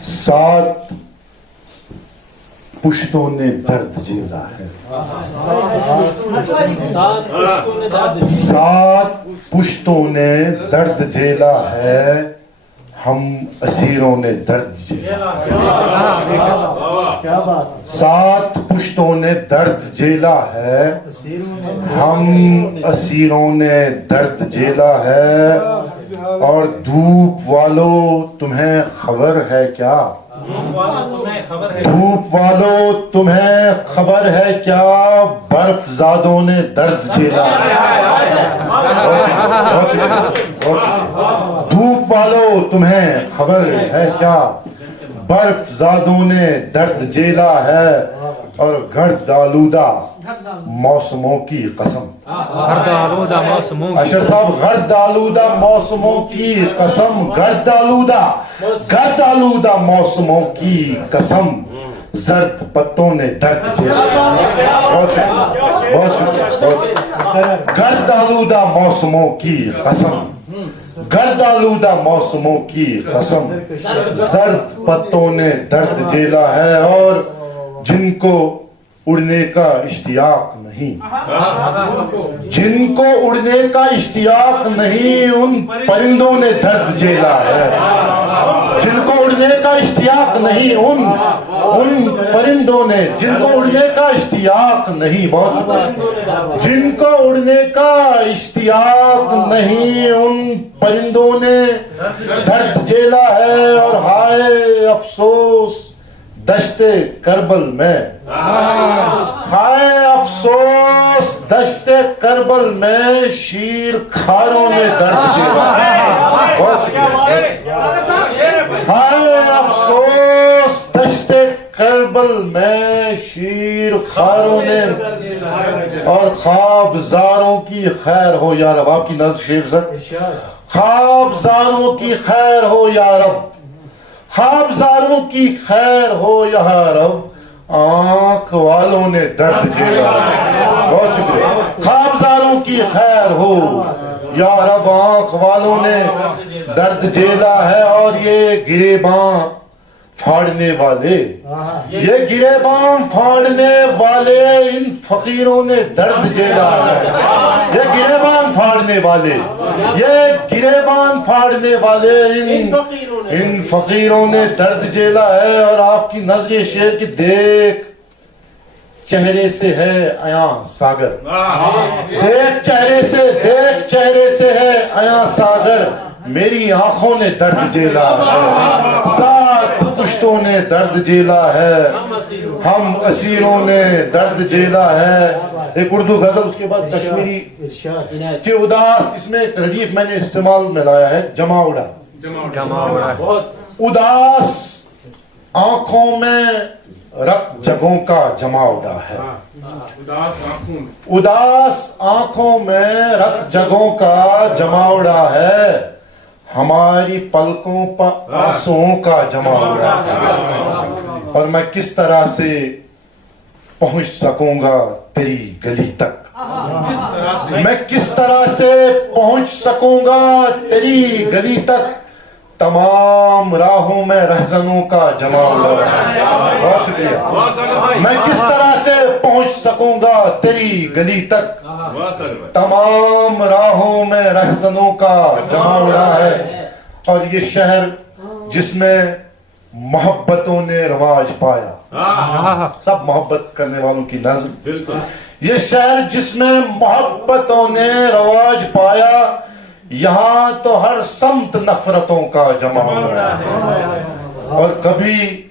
سات پشتوں نے درد جھیلا ہے، سات پشتوں نے درد جھیلا ہے، ہم اسیروں نے درد جھیلا ہے۔ سات پشتوں نے درد جھیلا ہے، ہم اسیروں نے درد جھیلا ہے۔ اور دھوپ والو تمہیں خبر ہے کیا، دھوپ والو تمہیں خبر ہے کیا، برف زادوں نے درد جھیلا ہے۔ دھوپ والو تمہیں خبر ہے کیا، برف زادوں نے درد جھیلا ہے۔ اور گرد آلودہ موسموں کی قسم، اشر صاحب، گرد آلودہ موسموں کی قسم، گرد آلودہ موسموں کی قسم، زرد پتوں نے درد جھیلا ہے۔ گرد آلودہ موسموں کی قسم، گرد آلودہ موسموں کی قسم، زرد پتوں نے درد جھیلا ہے۔ اور جن کو اڑنے کا اشتیاق نہیں، جن کو اڑنے کا اشتیاق نہیں، ان پرندوں نے درد جھیلا ہے۔ جن کو اڑنے کا اشتیاق نہیں، ان پرندوں نے، جن کو اڑنے کا اشتیاق نہیں، بہت شکریہ، جن کو اڑنے کا اشتیاق نہیں، ان پرندوں نے درد جھیلا ہے۔ اور ہائے افسوس دشت کربل میں، ہائے افسوس دشت کربل میں، شیر کھاروں نے درد جھیلا ہے۔ بہت شکریہ۔ ہائے افسوس دشت کربل میں، شیر کھاروں نے، اور خواب زاروں کی خیر ہو یا رب، آپ کی نظر شیر سر، خواب زاروں کی خیر ہو یا رب، خواب زاروں کی خیر ہو یا رب، آنکھ والوں نے درد جھیلا ہے۔ بہت شکریہ۔ خواب زاروں کی خیر ہو یا رب، آنکھ والوں نے درد جھیلا ہے۔ اور یہ گریباں پھاڑنے والے، یہ گریباں پھاڑنے والے، ان فقیروں نے درد جھیلا ہے۔ یہ گریباں پھاڑنے والے، یہ گریباں پھاڑنے والے، ان فقیروں نے درد جھیلا ہے۔ اور آپ کی نظر شیر کی، دیکھ چہرے سے ہے عیاں ساگر، دیکھ چہرے سے ہے عیاں ساگر، میری آنکھوں نے درد جھیلا ہے۔ سات پشتوں نے درد جھیلا ہے، ہم اسیروں نے درد جھیلا ہے۔ ایک اردو غزل، اس کے بعد کشمیری کہ اداس، اس میں ردیف میں نے استعمال میں لایا ہے، جمع اڑا، اداس آنکھوں میں رت جگوں کا جمع اڑا ہے، اداس آنکھوں میں رت جگوں کا جمع اڑا ہے، ہماری پلکوں پر آنسوؤں کا جمع اڑا ہے۔ اور میں کس طرح سے پہنچ سکوں گا تیری گلی تک، میں کس طرح سے پہنچ سکوں گا تیری گلی تک، تمام راہوں میں رہزنوں کا جمع اڑا ہے۔ بہت شکریہ۔ میں کس طرح سے پہنچ سکوں گا تیری گلی تک، تمام راہوں میں رہزنوں کا جمع اڑا ہے۔ اور یہ شہر جس میں محبتوں نے رواج پایا، سب محبت کرنے والوں کی نظر، یہ شہر جس میں محبتوں نے رواج پایا، یہاں تو ہر سمت نفرتوں کا جمع اڑا ہے۔ اور کبھی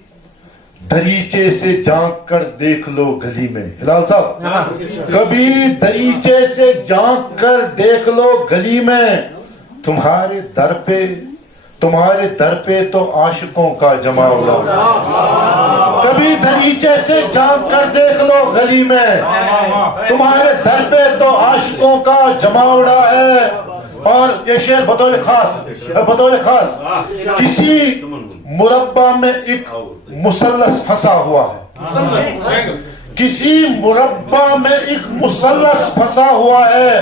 دریچے سے جھانک کر دیکھ لو گلی میں، ہلال صاحب، کبھی دریچے سے جھانک کر دیکھ لو گلی میں، تمہارے در پہ تو عاشقوں کا جمع اڑا ہے۔ کبھی دریچے سے جھانک کر دیکھ لو گلی میں، تمہارے در پہ تو عاشقوں کا جمع اڑا ہے۔ اور یہ شعر بطور خاص کسی مربع میں ایک مثلث پھنسا ہوا ہے، کسی مربع میں ایک مثلث پھنسا ہوا ہے،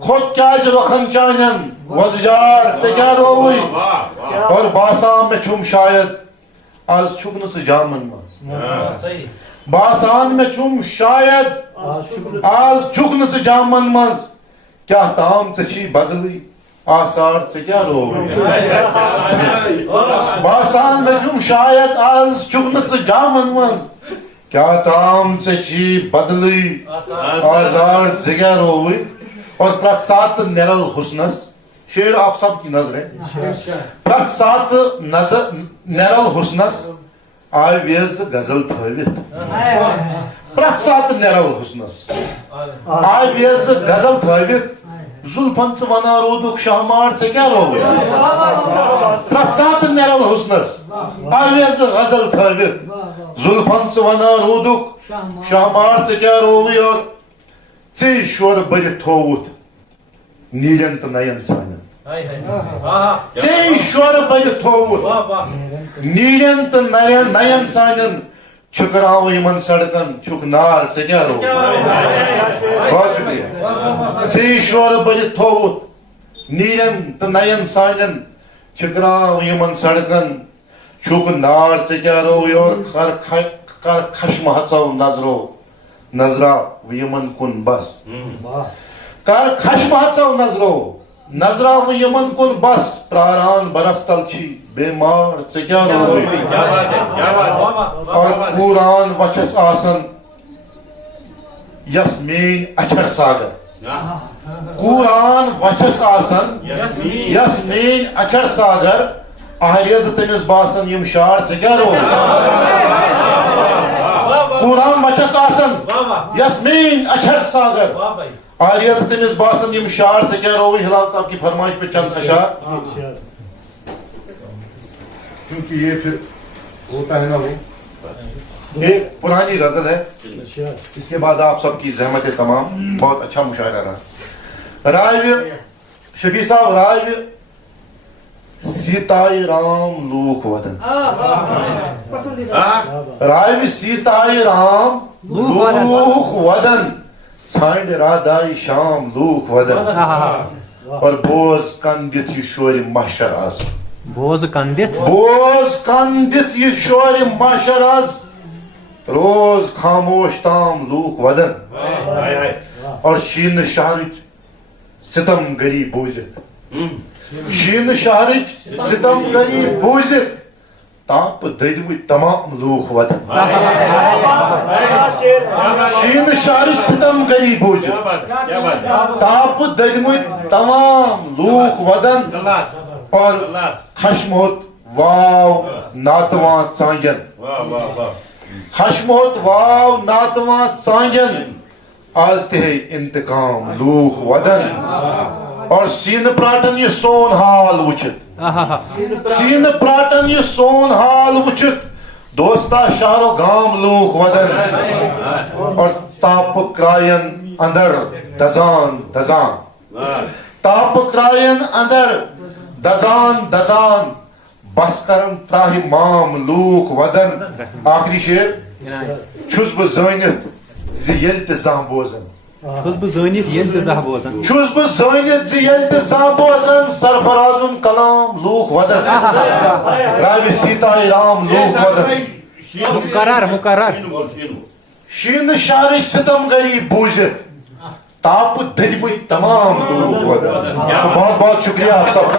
خود کیا رخن چانن وزجار سے کیا روئی اور باسان میں چھم شاید آز چھکن سے جامن مز باسان میں چھم شاید آز چھکن سے جامن مز کیا تام سے چھی بدلی آثار سے کیا روئی باسان میں چھم شاید آز چھکن سے جامن مز کیا تام سے چھی بدلی آثار سے کیا روئی اور پرت سات نیرل حسنس شعر آپ سب کی نظر ہے پرت سات نیرل حسنس آئی ویز غزل تھویت پرت سات نیرل حسنس آئی ویز غزل تھویت زلفن سے ونا رودک شہمار سے کیا روئی پرت سات نیرل حسنس آئی ویز غزل تھویت زلفن سے ونا رودک شہمار سے کیا روئی اور ژے شور برت تھوت نیرن تو نین سانن ژے شور برت تھوت نیرن تو نین سانن چھکراو یمن سڑکن چھک نار سے کیا رو بہت شکریہ ژے شور برت تھوت نیرن تو نین سانن چھکراو یمن سڑکن چھک نار سے کیا رو اور کر خشم ہژو نظرا یمن کن بس کر خشم ہژو نظرا یمن کن بس پراران برس تل چھی بیمار سے کیا روئی اور پوران وچس آسن یس مین اچھر ساگر پوران وچس آسن یس مین اچھر ساگر آہریز تمس باسن یم شار سے کیا روئی پوران وچس آسن یس مین اچھر ساگر آریز تمس باسن یم شار سے کیا روئی ہلال صاحب کی فرمائش پہ چند اشعار کیونکہ یہ پھر ہوتا ہے نا وہ ایک پرانی غزل ہے اس کے بعد آپ سب کی زحمت تمام بہت اچھا مشاعرہ رہا رائے شفیع صاحب رائے سیتائی رام لوک ودن رائے سیتائی رام لوک ودن ژھانڈ رادائی شام لوک ودن اور بوز کندت یہ شور محشر آز بوز کندت یہ شور محشر آز روز خاموش تام لوک ودن اور شین شہرچ ستم گری بوزت شین شہرچ ستم گری بوزت تاپ ددم تمام لوک ودن شین شہرچ ستم گری بوزت تاپ ددم تمام لوک ودن اور خشموت واو ناتوان سانگن خشموت واو ناتوان سانگن آز تے انتقام لوک ودن اور سین پراٹن یہ سون حال وچت سین پراٹن یہ سون حال وچت دوستا شہر و گام لوک ودن اور تاپ کرائن اندر دزان تاپ کرائن اندر دزان بس کرن تراہ مام لوک ودن آخری شعر چھس بہ زانت زِ ییٚلہِ تہِ زانٛہہ بوزن چھس بہ زٲنِتھ ییٚلہِ تہِ زانٛہہ بوزن چھس بہ زانت زِ ییٚلہِ تہِ زانٛہہ بوزن سرفرازُن کلام لوک ودن راوِ سیتائی رام لوک ودن مقرر شین شہرچ ستم گری بوزت تاپ ددمت تمام لوک ودن بہت بہت شکریہ آپ سب